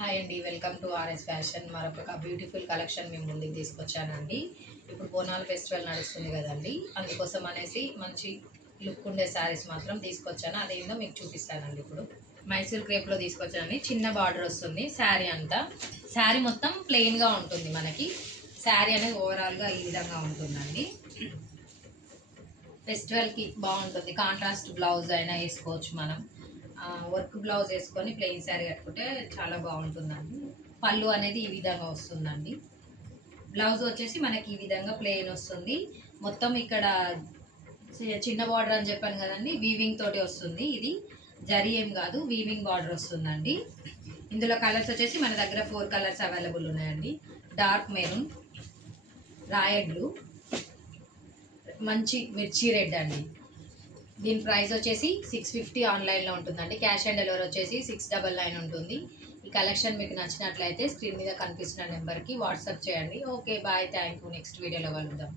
Hi అండి, welcome to RS fashion. మరొక beautiful collection మేము ముందుకు తీసుకొచ్చానండి. ఇప్పుడు బోనాల ఫెస్టివల్ నడుస్తుంది కదండి, అందుకోసం అనేసి మంచి లుక్ ఉండే శారీస్ మాత్రం తీసుకొచ్చాను. అదేందో మీకు చూపిస్తానండి. ఇప్పుడు మైసూర్ క్రేప్లో తీసుకొచ్చానండి. చిన్న బార్డర్ వస్తుంది శారీ అంతా. శారీ మొత్తం ప్లెయిన్గా ఉంటుంది. మనకి శారీ అనేది ఓవరాల్గా ఈ విధంగా ఉంటుందండి. ఫెస్టివల్కి బాగుంటుంది. కాంట్రాస్ట్ బ్లౌజ్ అయినా వేసుకోవచ్చు మనం. వర్క్ బ్లౌజ్ వేసుకొని ప్లెయిన్ శారీ కట్టుకుంటే చాలా బాగుంటుందండి. పళ్ళు అనేది ఈ విధంగా వస్తుందండి. బ్లౌజ్ వచ్చేసి మనకి ఈ విధంగా ప్లెయిన్ వస్తుంది. మొత్తం ఇక్కడ చిన్న బార్డర్ అని చెప్పాను కదండి, వీవింగ్ తోటి వస్తుంది. ఇది జరీ ఏం కాదు, వీవింగ్ బార్డర్ వస్తుందండి. ఇందులో కలర్స్ వచ్చేసి మన దగ్గర 4 కలర్స్ అవైలబుల్ ఉన్నాయండి. డార్క్ మెరూన్, రాయల్ బ్లూ, మంచి మిర్చి రెడ్ అండి. దీని ప్రైస్ వచ్చేసి 650 ఆన్లైన్లో ఉంటుందండి. క్యాష్ ఆన్ డెలివరీ వచ్చేసి 699 ఉంటుంది. ఈ కలెక్షన్ మీకు నచ్చినట్లయితే స్క్రీన్ మీద కనిపిస్తున్న నెంబర్కి వాట్సాప్ చేయండి. Okay, bye, thank you. Next వీడియోలో కలుద్దాం.